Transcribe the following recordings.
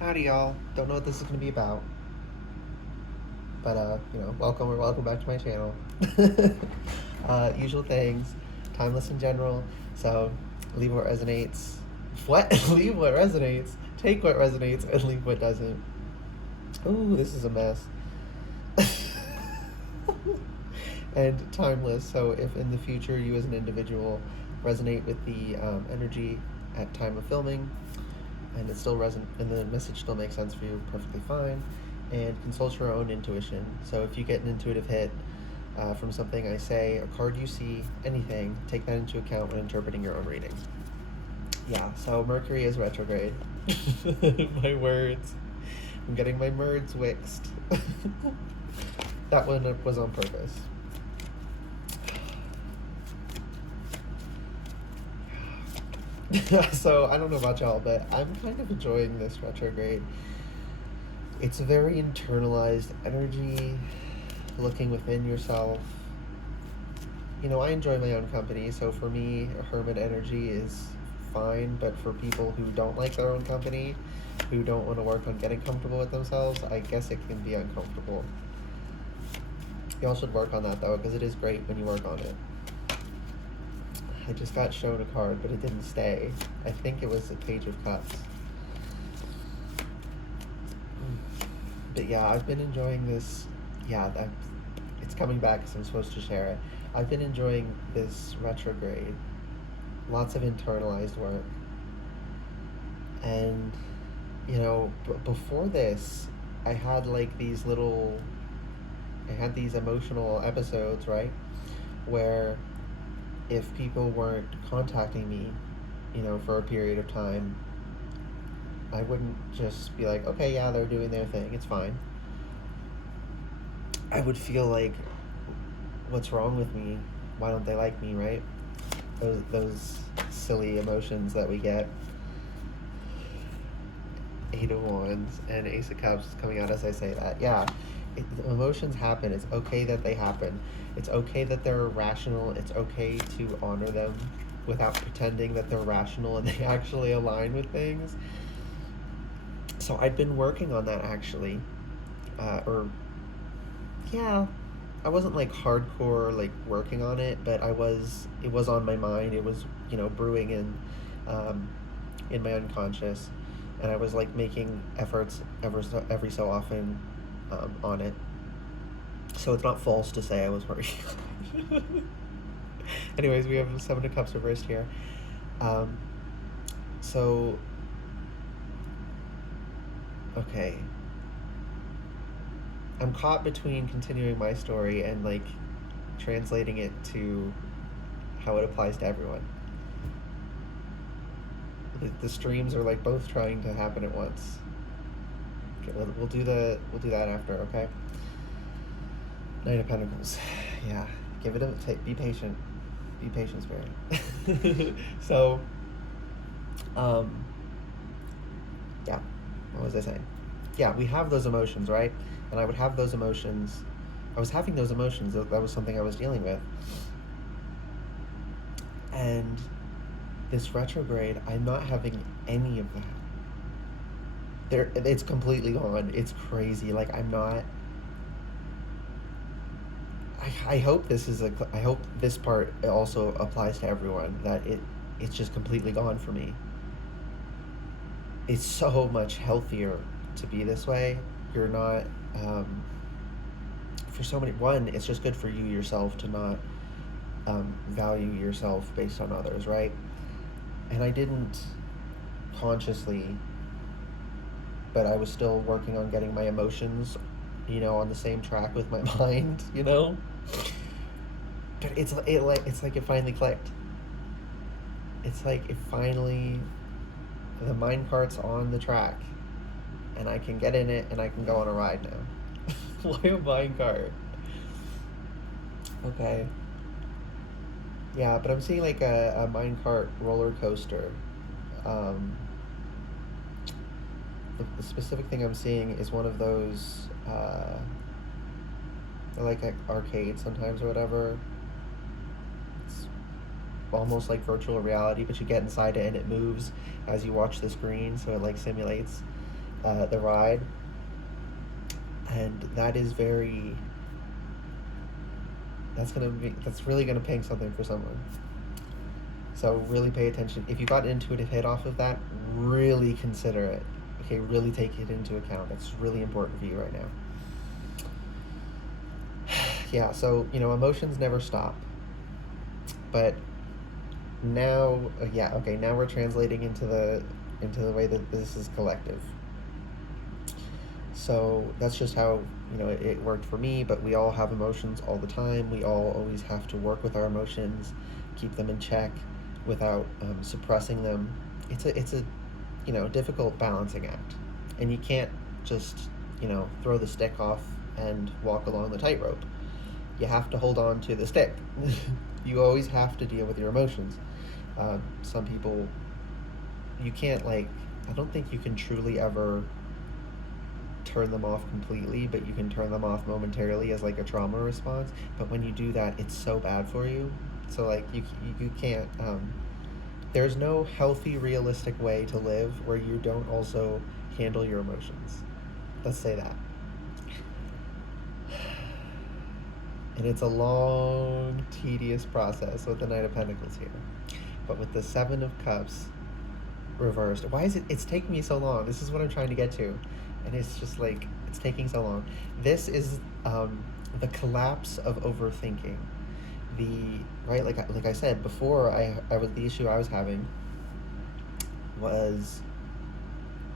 Howdy, y'all. Don't know what this is going to be about, but welcome or welcome back to my channel. Usual things, timeless in general. So, leave what resonates. What? Leave what resonates. Take what resonates and leave what doesn't. Ooh, this is a mess. And timeless. So, if in the future you as an individual resonate with the energy at time of filming, and it still and the message still makes sense for you, perfectly fine. And consult your own intuition. So if you get an intuitive hit from something I say, a card you see, anything, take that into account when interpreting your own readings. Yeah, so Mercury is retrograde. My words. I'm getting my words wixed. That one was on purpose. So I don't know about y'all, but I'm kind of enjoying this retrograde. It's a very internalized energy, looking within yourself. I enjoy my own company, so for me, a hermit energy is fine, but for people who don't like their own company, who don't want to work on getting comfortable with themselves, I guess it can be uncomfortable. Y'all should work on that, though, because it is great when you work on it. I just got shown a card, but it didn't stay. I think it was a Page of Cups. But yeah, I've been enjoying this. Yeah, it's coming back because I'm supposed to share it. I've been enjoying this retrograde. Lots of internalized work. And, before this, I had these emotional episodes, right? Where if people weren't contacting me, for a period of time, I wouldn't just be like, okay, yeah, they're doing their thing, it's fine. I would feel like, what's wrong with me? Why don't they like me, right? Those silly emotions that we get. Eight of Wands and Ace of Cups coming out as I say that. Yeah, emotions happen. It's okay that they happen. It's okay that they're irrational. It's okay to honor them without pretending that they're rational and they actually align with things. So I've been working on that actually. Yeah, I wasn't hardcore working on it, but it was on my mind. It was, brewing in my unconscious, and I was making efforts every so often on it. So it's not false to say I was working on it. Anyways, we have Seven of Cups reversed here. So okay, I'm caught between continuing my story and translating it to how it applies to everyone. The streams are both trying to happen at once. Okay, we'll do that after, okay? Knight of Pentacles. Yeah, give it be patient. Be patient, Spirit. So, yeah, what was I saying? Yeah, we have those emotions, right? And I would have those emotions. I was having those emotions. That was something I was dealing with. And this retrograde, I'm not having any of that. It's completely gone. It's crazy. I'm not. I hope I hope this part also applies to everyone. That it's just completely gone for me. It's so much healthier to be this way. You're not. For so many. One, it's just good for you yourself to not value yourself based on others, right? And I didn't consciously, but I was still working on getting my emotions, on the same track with my mind, But it's like it finally clicked. It's like it finally, the mind cart's on the track, and I can get in it and I can go on a ride now. Why a mind cart? Okay. Yeah, but I'm seeing a minecart roller coaster. The specific thing I'm seeing is one of those, they're arcades sometimes or whatever. It's almost like virtual reality, but you get inside it and it moves as you watch the screen, so it simulates. the ride, and that is very. That's really gonna ping something for someone. So really pay attention. If you got an intuitive hit off of that, really consider it. Okay, really take it into account. That's really important for you right now. Yeah, so emotions never stop. But now, yeah, okay, now we're translating into the way that this is collective. So that's just how it worked for me. But we all have emotions all the time. We all always have to work with our emotions, keep them in check, without suppressing them. It's a difficult balancing act, and you can't just throw the stick off and walk along the tightrope. You have to hold on to the stick. You always have to deal with your emotions. Some people, you can't I don't think you can truly ever turn them off completely, but you can turn them off momentarily as like a trauma response. But when you do that, it's so bad for you. So you can't. There's no healthy, realistic way to live where you don't also handle your emotions. Let's say that. And it's a long, tedious process with the Knight of Pentacles here. But with the Seven of Cups reversed, why is it's taking me so long? This is what I'm trying to get to. And it's just it's taking so long. This is the collapse of overthinking. Right, like I said before, I was the issue I was having was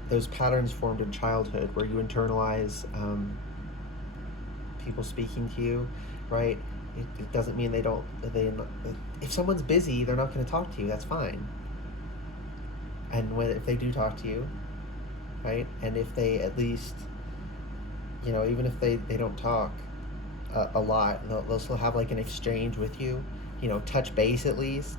those patterns formed in childhood where you internalize people speaking to you, right? It doesn't mean if someone's busy, they're not going to talk to you. That's fine. And if they do talk to you, right? And if they at least, even if they don't talk a lot, they'll still have an exchange with you, touch base at least.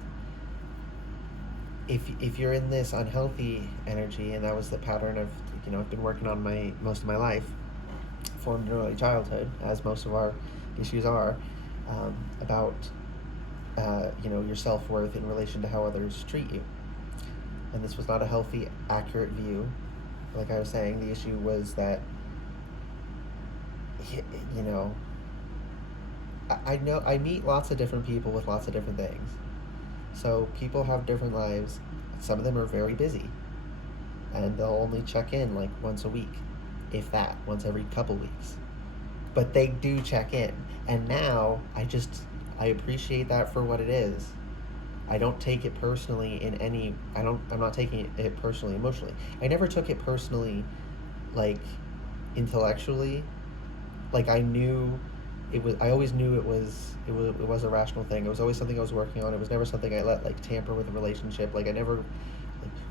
If you're in this unhealthy energy, and that was the pattern I've been working on most of my life, formed in early childhood, as most of our issues are, about your self-worth in relation to how others treat you. And this was not a healthy, accurate view. Like I was saying, the issue was that I meet lots of different people with lots of different things. So people have different lives. Some of them are very busy, and they'll only check in once a week, if that, once every couple weeks. But they do check in, and now I appreciate that for what it is. I don't take it personally I'm not taking it personally emotionally. I never took it personally, intellectually. I knew I always knew it was a rational thing. It was always something I was working on. It was never something I let tamper with a relationship. I never,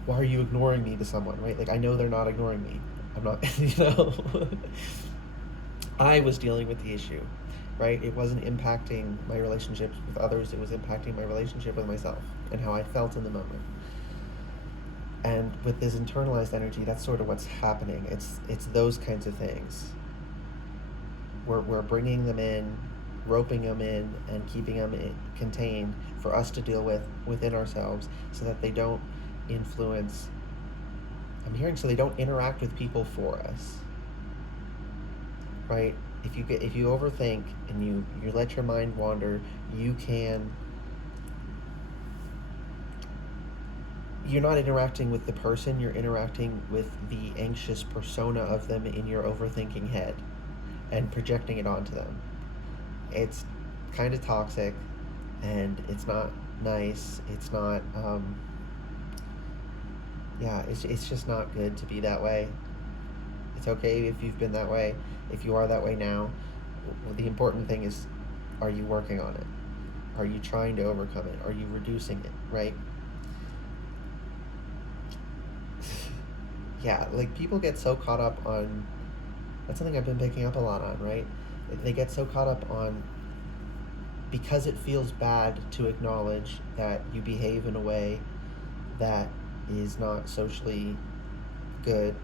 why are you ignoring me to someone, right? I know they're not ignoring me. I'm not, I was dealing with the issue, right? It wasn't impacting my relationships with others. It was impacting my relationship with myself and how I felt in the moment. And with this internalized energy, that's sort of what's happening. It's those kinds of things. We're bringing them in, roping them in, and keeping them contained for us to deal with within ourselves, so that they don't influence. I'm hearing so they don't interact with people for us. Right? If you overthink and you let your mind wander, you're not interacting with the person, you're interacting with the anxious persona of them in your overthinking head and projecting it onto them. It's kind of toxic, and it's not nice. It's not it's just not good to be that way. It's okay if you've been that way. If you are that way now, the important thing is, are you working on it? Are you trying to overcome it? Are you reducing it, right? Yeah, people get so caught up on, that's something I've been picking up a lot on, right? They get so caught up on, because it feels bad to acknowledge that you behave in a way that is not socially good,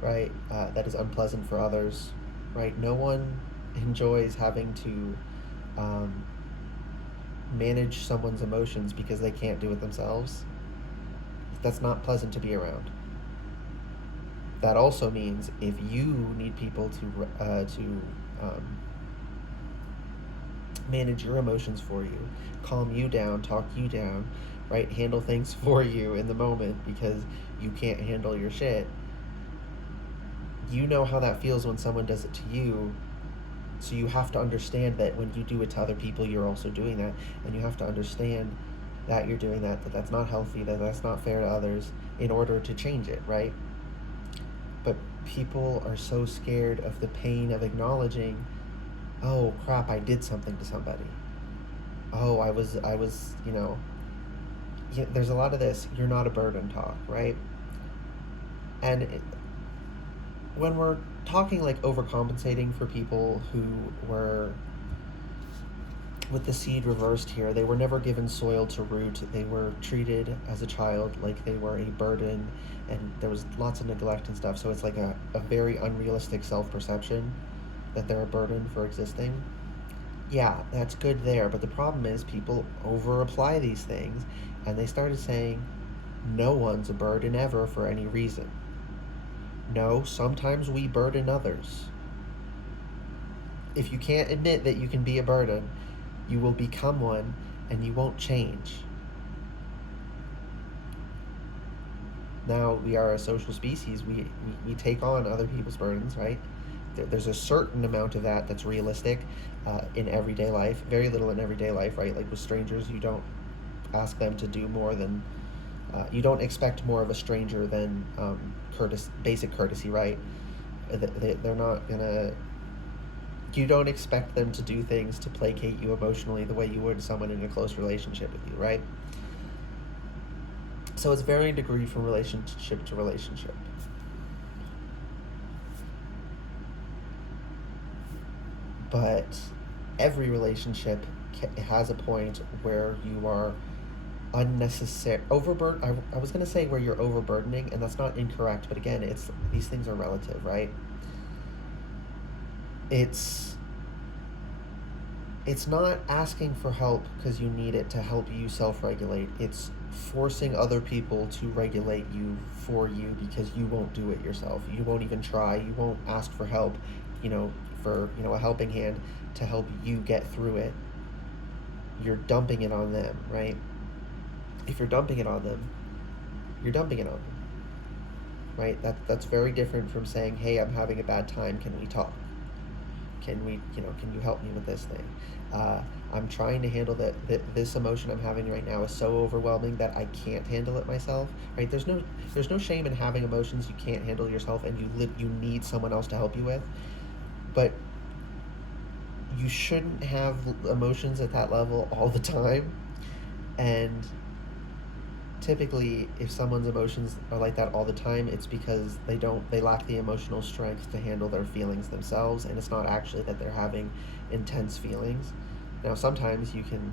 right? That is unpleasant for others, right? No one enjoys having to manage someone's emotions because they can't do it themselves. That's not pleasant to be around. that also means if you need people to manage your emotions for you, calm you down, talk you down, right? Handle things for you in the moment because you can't handle your shit. You know how that feels when someone does it to you. So you have to understand that when you do it to other people, you're also doing that. And you have to understand that you're doing that, that that's not healthy, that that's not fair to others in order to change it, right? But people are so scared of the pain of acknowledging, oh crap, I did something to somebody. Oh, I was, yeah, there's a lot of this, you're not a burden talk, right? And when we're talking like overcompensating for people who were with the seed reversed here, they were never given soil to root. They were treated as a child like they were a burden, and there was lots of neglect and stuff. So it's like a very unrealistic self perception that they're a burden for existing. Yeah, that's good there, but the problem is people over apply these things, and they started saying, no one's a burden ever for any reason. No, sometimes we burden others. If you can't admit that you can be a burden, you will become one and you won't change. Now, we are a social species. We take on other people's burdens, right? There's a certain amount of that that's realistic in everyday life. Very little in everyday life, right? Like with strangers, you don't ask them to do more than you don't expect more of a stranger than basic courtesy, right? They're not gonna. You don't expect them to do things to placate you emotionally the way you would someone in a close relationship with you, right? So it's varying degree from relationship to relationship. But every relationship has a point where you are unnecessary overburden. I was going to say where you're overburdening, and that's not incorrect, but again, it's these things are relative, right? it's it's not asking for help because you need it to help you self-regulate. It's forcing other people to regulate you for you because you won't do it yourself. You won't even try. You won't ask for help, for a helping hand to help you get through it. You're dumping it on them, right? If you're dumping it on them, you're dumping it on them, right? That's very different from saying, "Hey, I'm having a bad time. Can we talk? Can you help me with this thing? I'm trying to handle this emotion I'm having right now is so overwhelming that I can't handle it myself." Right? There's no shame in having emotions you can't handle yourself and you need someone else to help you with, but you shouldn't have emotions at that level all the time. And typically, if someone's emotions are like that all the time, it's because they lack the emotional strength to handle their feelings themselves, and it's not actually that they're having intense feelings. Now, sometimes you can,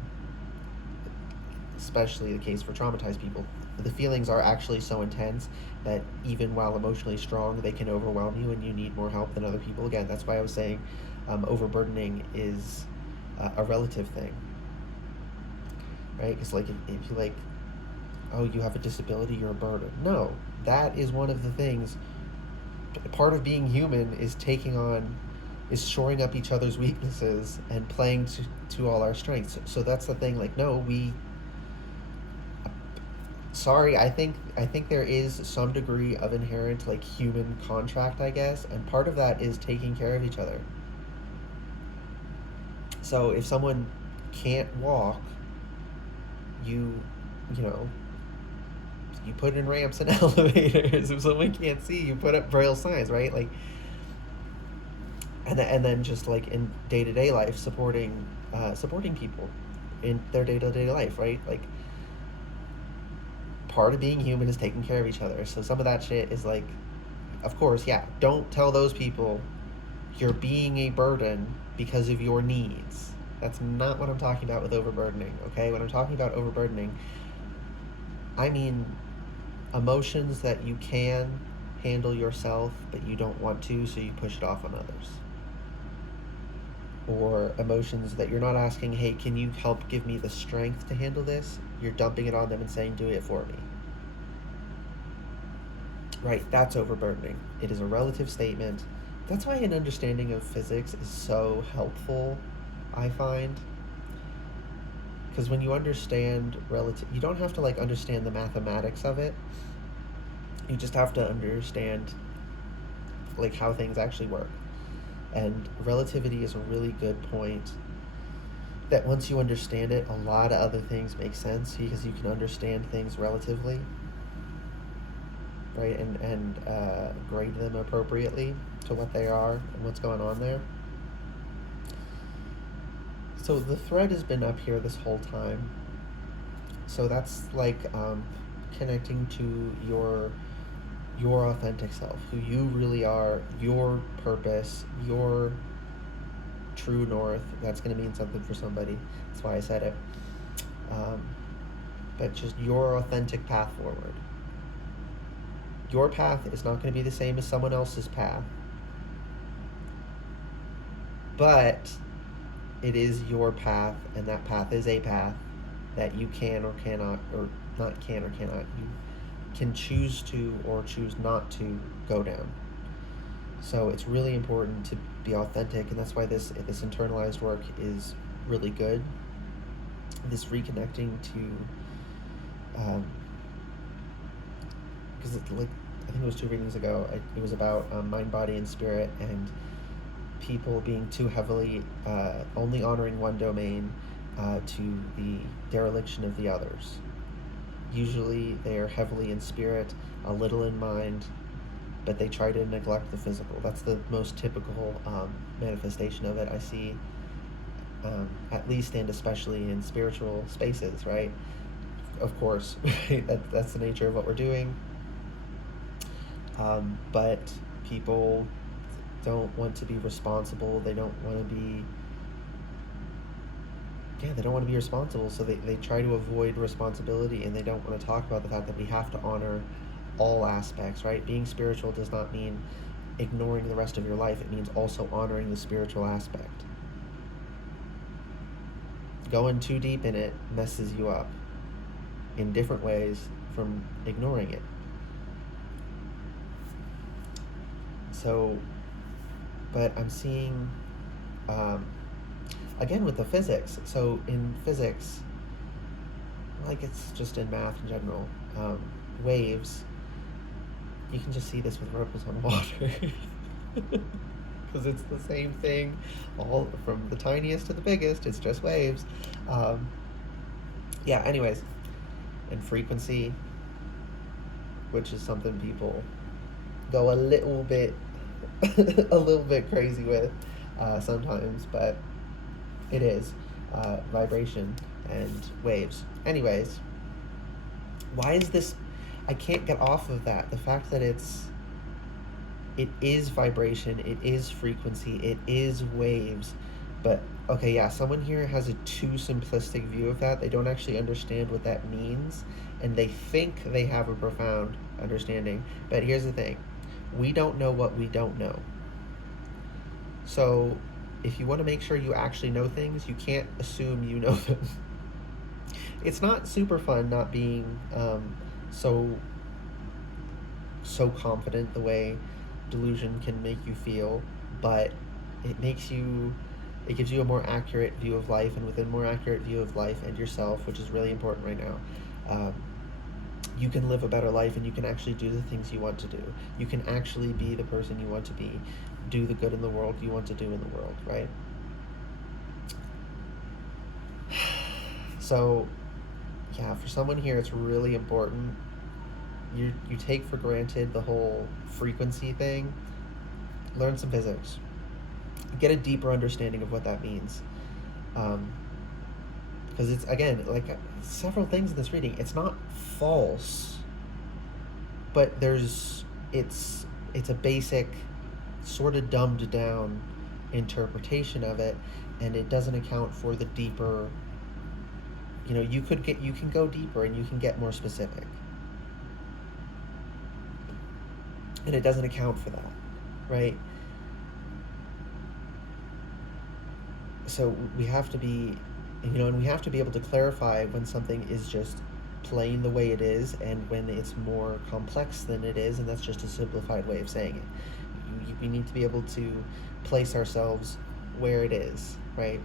especially the case for traumatized people, the feelings are actually so intense that even while emotionally strong, they can overwhelm you, and you need more help than other people. Again, that's why I was saying overburdening is a relative thing, right? Because if you oh, you have a disability, you're a burden. No, that is one of the things. Part of being human is shoring up each other's weaknesses and playing to all our strengths. So that's the thing. No, sorry, I think there is some degree of inherent human contract, I guess, and part of that is taking care of each other. So if someone can't walk, you you know you put in ramps and elevators. If someone can't see, you put up braille signs, right? And then just in day-to-day life, supporting people in their day-to-day life, right? Part of being human is taking care of each other. So some of that shit is of course, yeah, don't tell those people you're being a burden because of your needs. That's not what I'm talking about with overburdening, okay? When I'm talking about overburdening, I mean emotions that you can handle yourself, but you don't want to, so you push it off on others. Or emotions that you're not asking, "Hey, can you help give me the strength to handle this?" You're dumping it on them and saying, "Do it for me." right? That's overburdening. It is a relative statement. That's why an understanding of physics is so helpful, I find. Because when you understand relative, you don't have to like understand the mathematics of it. You just have to understand like how things actually work. And relativity is a really good point that once you understand it, a lot of other things make sense because you can understand things relatively, right? And grade them appropriately to what they are and what's going on there. So the thread has been up here this whole time. So that's like connecting to your authentic self, who you really are, your purpose, your true north. That's going to mean something for somebody. That's why I said it. But just your authentic path forward. Your path is not going to be the same as someone else's path, but it is your path, and that path is a path that you can or cannot, or not can or cannot, you can choose to or choose not to go down. So it's really important to be authentic, and that's why this internalized work is really good. This reconnecting to, because like I think it was 2 readings ago, it was about mind, body, and spirit, and people being too heavily only honoring one domain to the dereliction of the others. Usually they are heavily in spirit, a little in mind, but they try to neglect the physical. That's the most typical manifestation of it I see, at least and especially in spiritual spaces, right? Of course, that's the nature of what we're doing. But people don't want to be responsible. They don't want to be, they don't want to be responsible. So they try to avoid responsibility, and they don't want to talk about the fact that we have to honor all aspects, right? Being spiritual does not mean ignoring the rest of your life. It means also honoring the spiritual aspect. Going too deep in it messes you up in different ways from ignoring it. So, but I'm seeing, again with the physics. So in physics, like it's just in math in general, waves, you can just see this with ripples on water. Because it's the same thing, all from the tiniest to the biggest, it's just waves. Anyways, and frequency, which is something people go a little bit crazy with sometimes, but it is vibration and waves. Anyways, why is this? I can't get off of that. The fact that it is vibration, it is frequency, it is waves. But okay, yeah, someone here has a too simplistic view of that. They don't actually understand what that means, and they think they have a profound understanding. But here's the thing. We don't know what we don't know. So if you want to make sure you actually know things, you can't assume you know them. It's not super fun not being so confident the way delusion can make you feel, but it gives you a more accurate view of life, and within a more accurate view of life and yourself, which is really important right now, you can live a better life, and you can actually do the things you want to do. You can actually be the person you want to be, do the good in the world you want to do in the world, right? So, yeah, for someone here, it's really important. You take for granted the whole frequency thing. Learn some physics. Get a deeper understanding of what that means. Because it's, again, like several things in this reading. It's not false, but it's a basic, sort of dumbed down interpretation of it, and it doesn't account for the deeper. You can go deeper, and you can get more specific, and it doesn't account for that, right? So we have to be, and we have to be able to clarify when something is just plain the way it is and when it's more complex than it is, and that's just a simplified way of saying it. We need to be able to place ourselves where it is, right?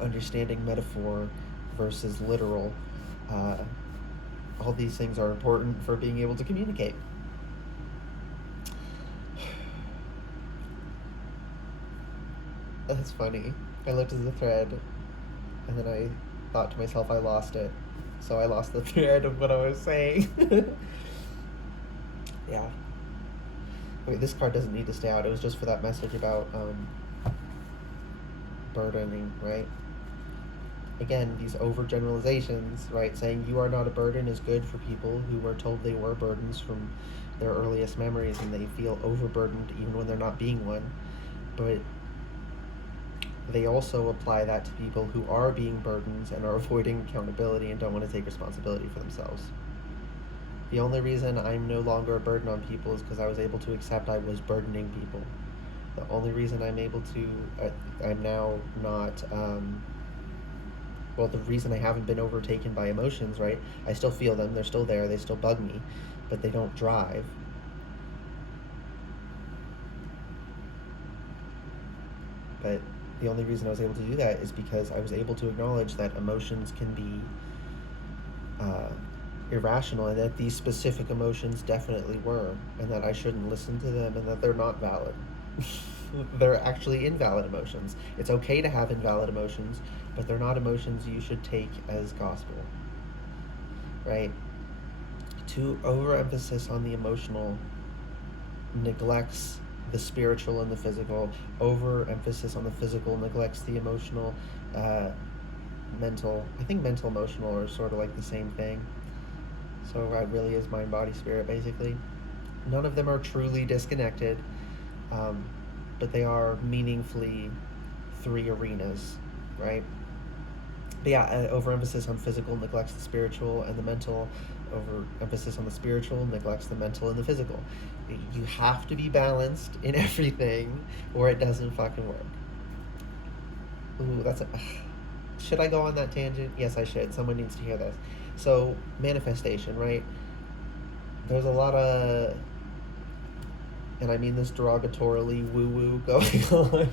Understanding metaphor versus literal. All these things are important for being able to communicate. That's funny. I looked at the thread, and then I thought to myself, I lost it. So I lost the thread of what I was saying. Yeah. Wait, this card doesn't need to stay out. It was just for that message about burdening, right? Again, these overgeneralizations, right? Saying you are not a burden is good for people who were told they were burdens from their earliest memories, and they feel overburdened even when they're not being one. But they also apply that to people who are being burdens and are avoiding accountability and don't want to take responsibility for themselves. The only reason I'm no longer a burden on people is because I was able to accept I was burdening people. The only reason I'm able to, I'm now not, well, the reason I haven't been overtaken by emotions, right? I still feel them, they're still there, they still bug me, but they don't drive. But the only reason I was able to do that is because I was able to acknowledge that emotions can be irrational, and that these specific emotions definitely were, and that I shouldn't listen to them, and that they're not valid. They're actually invalid emotions. It's okay to have invalid emotions, but they're not emotions you should take as gospel, right? Too overemphasis on the emotional neglects the spiritual and the physical. Overemphasis on the physical neglects the emotional, mental. I think mental, emotional are sort of like the same thing. So it really is mind, body, spirit, basically. None of them are truly disconnected, but they are meaningfully three arenas, right? But yeah, overemphasis on physical neglects the spiritual, and the mental overemphasis on the spiritual neglects the mental and the physical. You have to be balanced in everything, or it doesn't fucking work. Ooh, that's a... Should I go on that tangent? Yes, I should. Someone needs to hear this. So, manifestation, right? There's a lot of, and I mean this derogatorily, woo-woo going on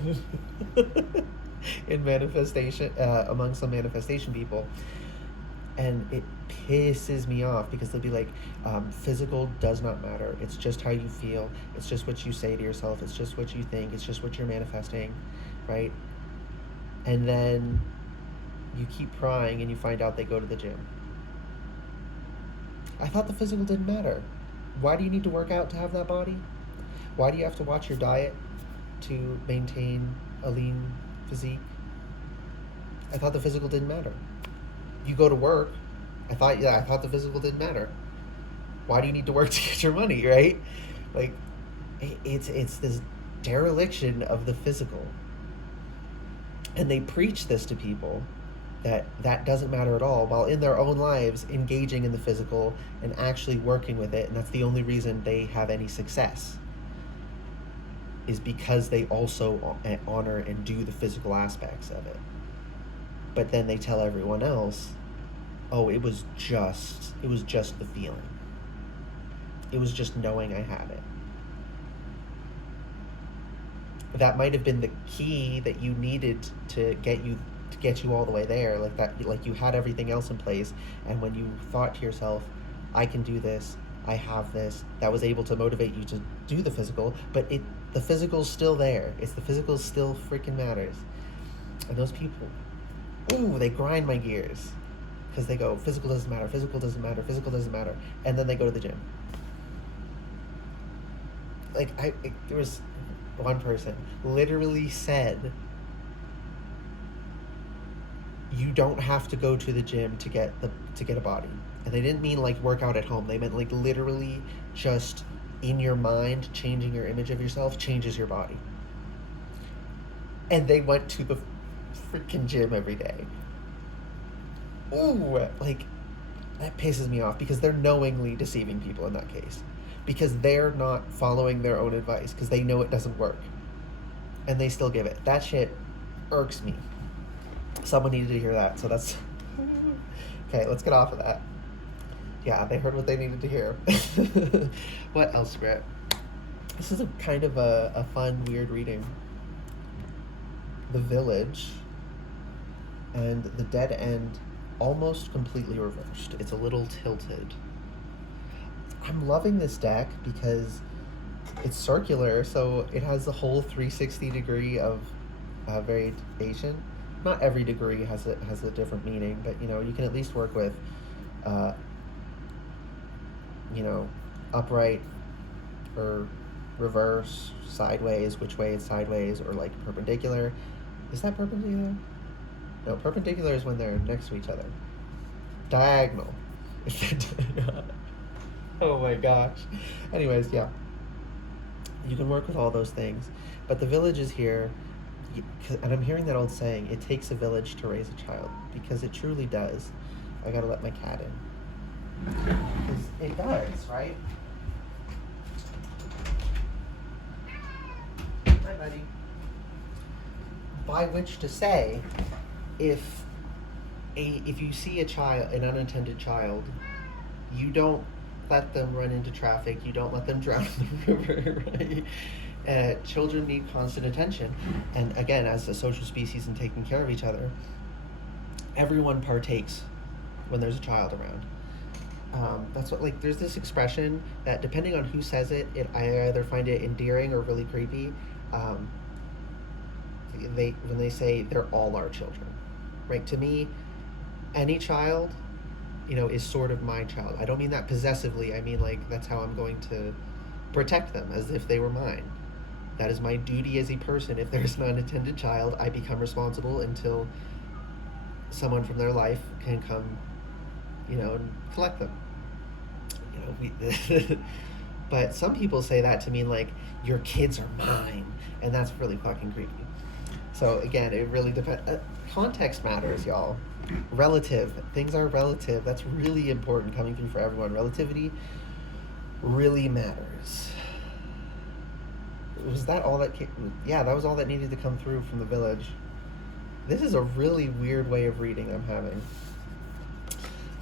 in manifestation, among some manifestation people. And it pisses me off because they'll be like, physical does not matter. It's just how you feel. It's just what you say to yourself. It's just what you think. It's just what you're manifesting, right? And then you keep prying and you find out they go to the gym. I thought the physical didn't matter. Why do you need to work out to have that body? Why do you have to watch your diet to maintain a lean physique? I thought the physical didn't matter. You go to work. I thought the physical didn't matter. Why do you need to work to get your money, right? Like, it's this dereliction of the physical. And they preach this to people, that doesn't matter at all, while in their own lives engaging in the physical and actually working with it, and that's the only reason they have any success, is because they also honor and do the physical aspects of it. But then they tell everyone else, oh, it was just the feeling. It was just knowing I had it. That might have been the key that you needed to get you all the way there, like you had everything else in place, and when you thought to yourself, I can do this, I have this, that was able to motivate you to do the physical. But the physical's still there. It's the physical still freaking matters. And those people, ooh, they grind my gears, because they go, physical doesn't matter, physical doesn't matter, physical doesn't matter, and then they go to the gym. Like, there was one person literally said, you don't have to go to the gym to get a body. And they didn't mean like work out at home. They meant like literally just in your mind, changing your image of yourself changes your body. And they went to the freaking gym every day. Ooh, like, that pisses me off, because they're knowingly deceiving people in that case. Because they're not following their own advice, because they know it doesn't work. And they still give it. That shit irks me. Someone needed to hear that, so that's Okay, let's get off of that. Yeah, they heard what they needed to hear. What else, Britt? This is a kind of a fun, weird reading. The village and the dead end almost completely reversed. It's a little tilted. I'm loving this deck because it's circular, so it has the whole 360 degree of variation. Not every degree has a different meaning, but you can at least work with, uh, upright or reverse, sideways, which way it's sideways, or like perpendicular. Is that perpendicular? No, perpendicular is when they're next to each other. Diagonal. Oh my gosh. Anyways, yeah. You can work with all those things. But the village is here, and I'm hearing that old saying, it takes a village to raise a child, because it truly does. I gotta let my cat in. Because it does, right? Hi, buddy. By which to say, if you see a child, an unintended child, you don't let them run into traffic. You don't let them drown in the river, right? Children need constant attention, and again, as a social species and taking care of each other, everyone partakes when there's a child around. That's what, like, there's this expression that, depending on who says it, I either find it endearing or really creepy. When they say they're all our children, right? To me, any child, is sort of my child. I don't mean that possessively. I mean, like, that's how I'm going to protect them, as if they were mine. That is my duty as a person. If there's an unattended child, I become responsible until someone from their life can come, and collect them. But some people say that to mean, like, your kids are mine, and that's really fucking creepy. So again, it really depends. Context matters, y'all. Relative. Things are relative. That's really important coming through for everyone. Relativity really matters. Was that all that came? Yeah, that was all that needed to come through from the village. This is a really weird way of reading I'm having.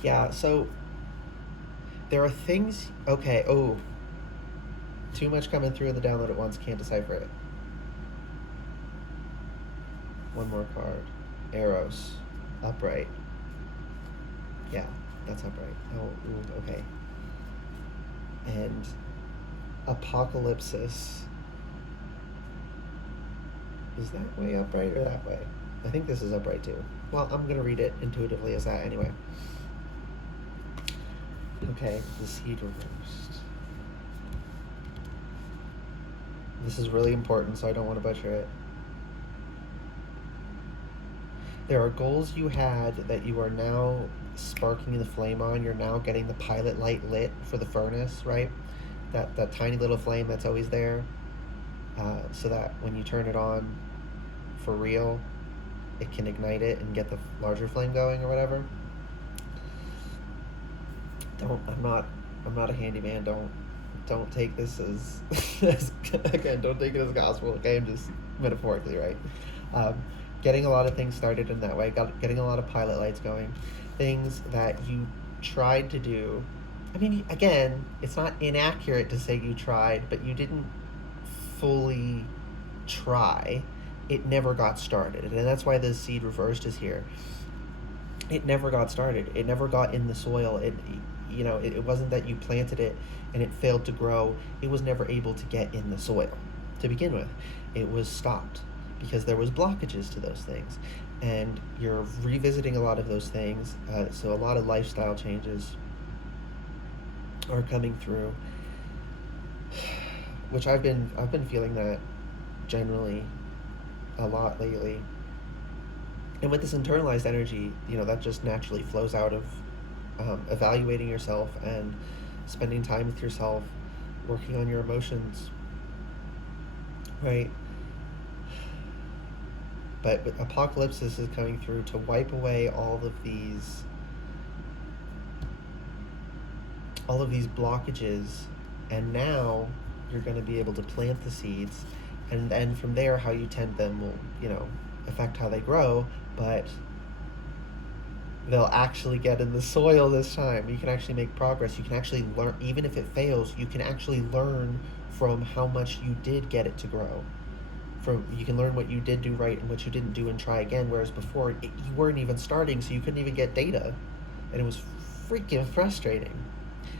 Yeah, so there are things. Okay, too much coming through in the download at once. Can't decipher it. One more card. Eros. Upright. Yeah, that's upright. Oh, okay. And Apocalypsis. Is that way upright or that way? I think this is upright too. Well, I'm going to read it intuitively as that anyway. Okay, the seed reversed. This is really important, so I don't want to butcher it. There are goals you had that you are now sparking the flame on. You're now getting the pilot light lit for the furnace, right? That tiny little flame that's always there, so that when you turn it on for real, it can ignite it and get the larger flame going or whatever. I'm not a handyman. Don't take this as again, don't take it as gospel. Okay, I'm just metaphorically, right? Getting a lot of things started in that way, getting a lot of pilot lights going, things that you tried to do. I mean, again, it's not inaccurate to say you tried, but you didn't fully try. It never got started, and that's why the seed reversed is here. It never got started. It never got in the soil. It wasn't that you planted it and it failed to grow. It was never able to get in the soil to begin with. It was stopped because there was blockages to those things, and you're revisiting a lot of those things. So a lot of lifestyle changes are coming through, which I've been feeling that generally a lot lately. And with this internalized energy, that just naturally flows out of evaluating yourself and spending time with yourself, working on your emotions, right? But Apocalypsis is coming through to wipe away all of these blockages, and now you're going to be able to plant the seeds, and then from there, how you tend them will, affect how they grow. But they'll actually get in the soil this time. You can actually make progress. You can actually learn, even if it fails, you can actually learn from how much you did get it to grow. From you can learn what you did do right and what you didn't do and try again. Whereas before, you weren't even starting, so you couldn't even get data, and it was freaking frustrating.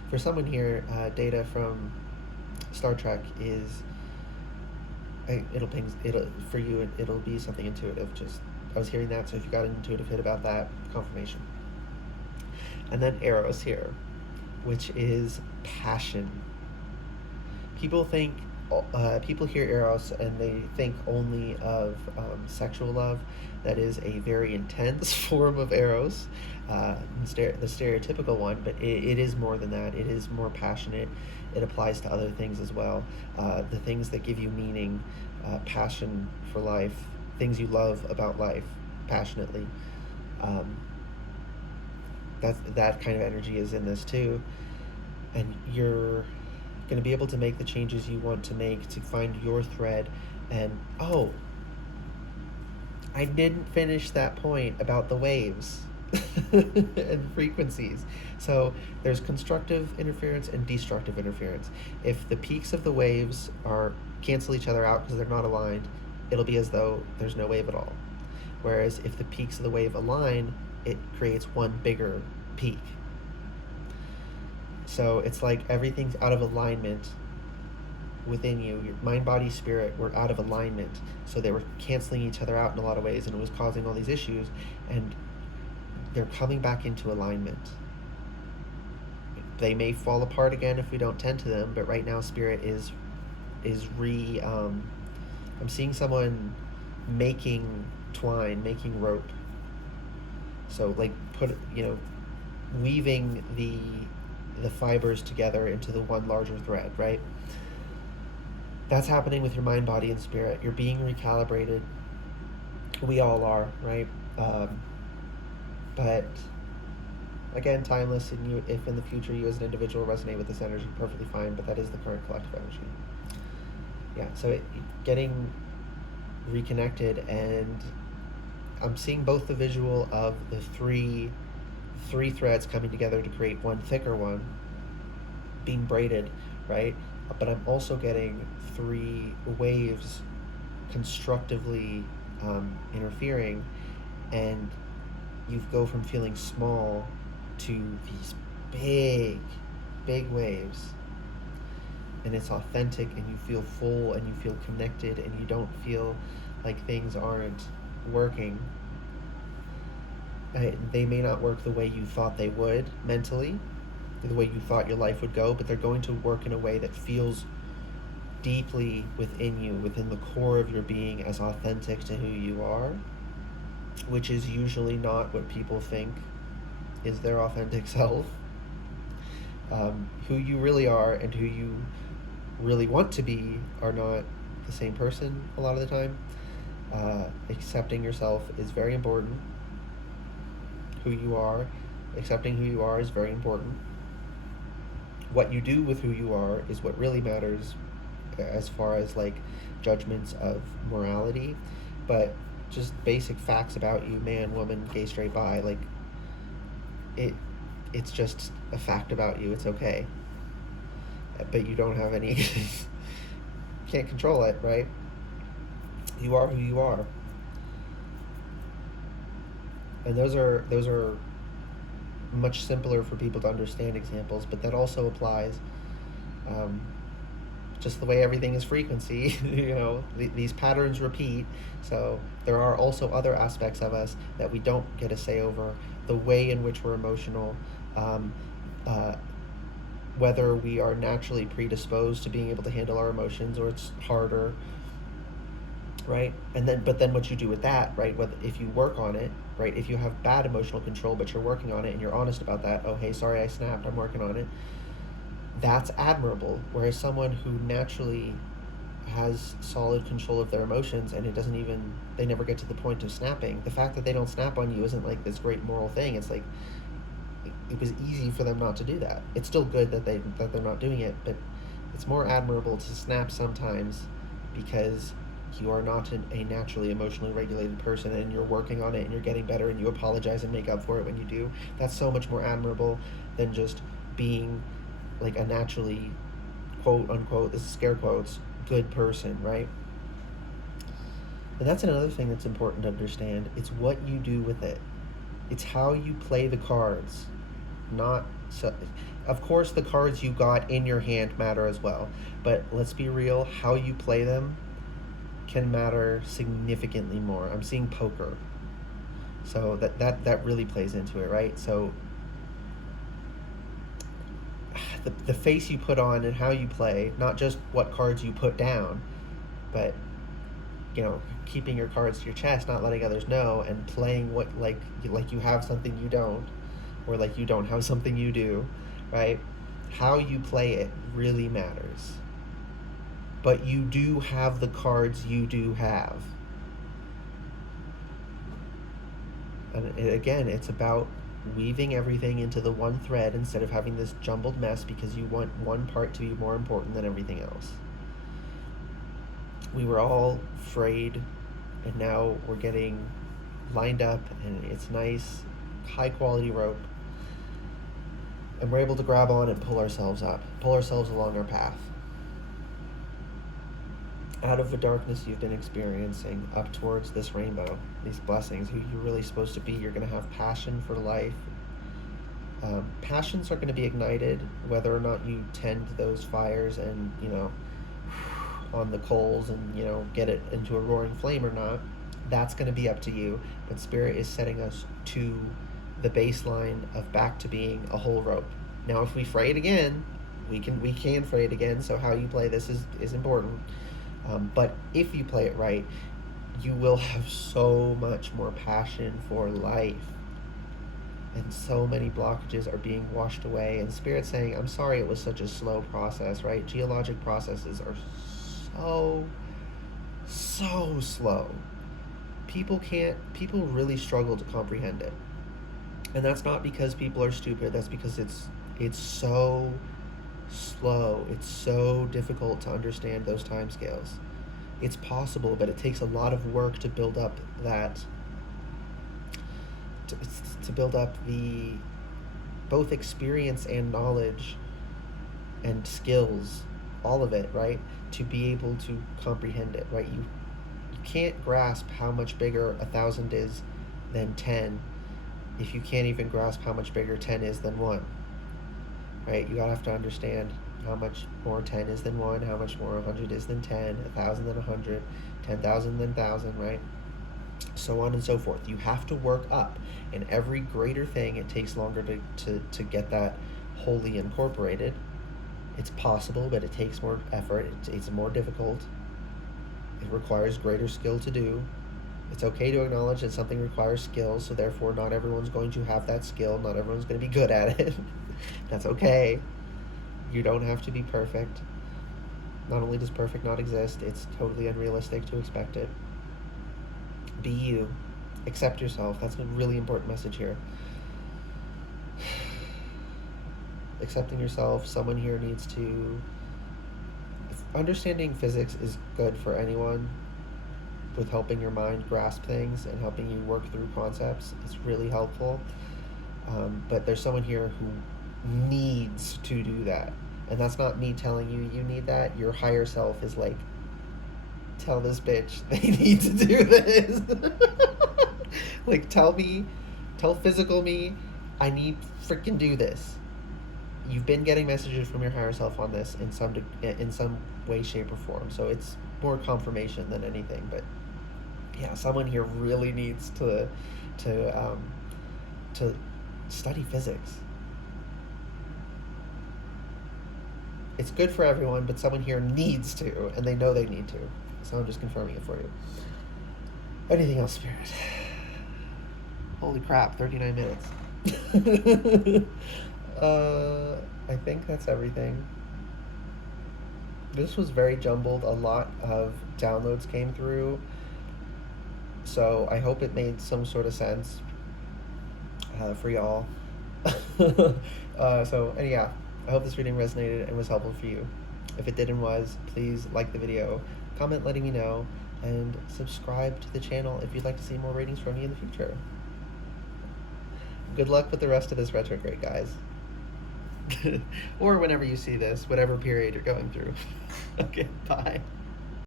For someone here, data from Star Trek is it'll ping it'll for you. It'll be something intuitive. Just I was hearing that, so if you got an intuitive hit about that, confirmation. And then Eros here, which is passion. People think people hear Eros and they think only of sexual love. That is a very intense form of Eros, the stereotypical one, but it is more than that. It is more passionate. It applies to other things as well. The things that give you meaning, passion for life, things you love about life passionately. Um, that kind of energy is in this too, and you're going to be able to make the changes you want to make to find your thread. And oh, I didn't finish that point about the waves and frequencies. So there's constructive interference and destructive interference. If the peaks of the waves are cancel each other out because they're not aligned, it'll be as though there's no wave at all. Whereas if the peaks of the wave align, it creates one bigger peak. So it's like everything's out of alignment within you. Your mind, body, spirit were out of alignment. So they were canceling each other out in a lot of ways, and it was causing all these issues. And they're coming back into alignment. They may fall apart again if we don't tend to them, but right now spirit is I'm seeing someone making twine, making rope. So like weaving the fibers together into the one larger thread, right? That's happening with your mind, body, and spirit. You're being recalibrated. We all are, right? But again, timeless, and you, if in the future you as an individual resonate with this energy, perfectly fine, but that is the current collective energy. Yeah, so getting reconnected, and I'm seeing both the visual of the three threads coming together to create one thicker one, being braided, right? But I'm also getting three waves constructively interfering, and you go from feeling small to these big waves, and it's authentic, and you feel full, and you feel connected, and you don't feel like things aren't working. They may not work the way you thought they would mentally, the way you thought your life would go, but they're going to work in a way that feels deeply within you, within the core of your being, as authentic to who you are, which is usually not what people think is their authentic self. Who you really are and who you really want to be are not the same person a lot of the time. Accepting yourself is very important. Who you are, accepting who you are is very important. What you do with who you are is what really matters, as far as like judgments of morality. But just basic facts about you, man, woman, gay, straight, bi, like it's just a fact about you. It's okay, but you don't have any can't control it, right? You are who you are. And those are much simpler for people to understand examples, but that also applies. Just the way everything is frequency, these patterns repeat. So there are also other aspects of us that we don't get a say over. The way in which we're emotional, whether we are naturally predisposed to being able to handle our emotions or it's harder, right? But then what you do with that, right? If you work on it, right? If you have bad emotional control, but you're working on it and you're honest about that, oh, hey, sorry, I snapped, I'm working on it. That's admirable. Whereas someone who naturally has solid control of their emotions and they never get to the point of snapping, the fact that they don't snap on you isn't like this great moral thing. It's like, it was easy for them not to do that. It's still good that they're not doing it, but it's more admirable to snap sometimes because like you are not a naturally emotionally regulated person, and you're working on it and you're getting better and you apologize and make up for it when you do. That's so much more admirable than just being like a naturally, quote unquote, this is scare quotes, good person, right? And that's another thing that's important to understand. It's what you do with it. It's how you play the cards, not so. Of course, the cards you got in your hand matter as well, but let's be real. How you play them can matter significantly more. I'm seeing poker, so that really plays into it, right? So the face you put on and how you play, not just what cards you put down, but keeping your cards to your chest, not letting others know, and playing what like you have something you don't, or like you don't have something you do, right? How you play it really matters. But you do have the cards you do have. And again, it's about weaving everything into the one thread instead of having this jumbled mess because you want one part to be more important than everything else. We were all frayed, and now we're getting lined up, and it's nice, high quality rope, and we're able to grab on and pull ourselves up, pull ourselves along our path. Out of the darkness you've been experiencing, up towards this rainbow, these blessings, who you're really supposed to be. You're going to have passion for life. Passions are going to be ignited, whether or not you tend those fires and, on the coals and, get it into a roaring flame or not. That's going to be up to you. But Spirit is setting us to the baseline of back to being a whole rope. Now, if we fray it again, we can fray it again. So how you play this is important. But if you play it right, you will have so much more passion for life. And so many blockages are being washed away. And Spirit's saying, I'm sorry it was such a slow process, right? Geologic processes are so slow. People really struggle to comprehend it. And that's not because people are stupid. That's because it's so slow. It's so difficult to understand those time scales. It's possible, but it takes a lot of work to build up that, to build up the both experience and knowledge and skills, all of it, right? To be able to comprehend it, right? You can't grasp how much bigger 1,000 is than 10 if you can't even grasp how much bigger 10 is than 1. Right? You gotta have to understand how much more 10 is than 1, how much more 100 is than 10, 1,000 than 100, 10,000 than 1,000, right? So on and so forth. You have to work up. And every greater thing, it takes longer to get that wholly incorporated. It's possible, but it takes more effort. It's more difficult. It requires greater skill to do. It's okay to acknowledge that something requires skill, so therefore not everyone's going to have that skill. Not everyone's going to be good at it. That's okay. You don't have to be perfect. Not only does perfect not exist, it's totally unrealistic to expect it. Be you. Accept yourself. That's a really important message here. Accepting yourself. Someone here needs to... Understanding physics is good for anyone with helping your mind grasp things and helping you work through concepts. It's really helpful. But there's someone here who needs to do that. And that's not me telling you you need that. Your higher self is like, tell this bitch they need to do this. Like, tell physical me, I need freaking do this. You've been getting messages from your higher self on this in some way, shape, or form. So it's more confirmation than anything. But yeah, someone here really needs to study physics. It's good for everyone, but someone here needs to, and they know they need to. So I'm just confirming it for you. Anything else, Spirit? Holy crap, 39 minutes. I think that's everything. This was very jumbled. A lot of downloads came through. So I hope it made some sort of sense for y'all. Yeah, I hope this reading resonated and was helpful for you. If it did and was, please like the video, comment letting me know, and subscribe to the channel if you'd like to see more readings from me in the future. Good luck with the rest of this retrograde, guys. Or whenever you see this, whatever period you're going through. Okay, bye.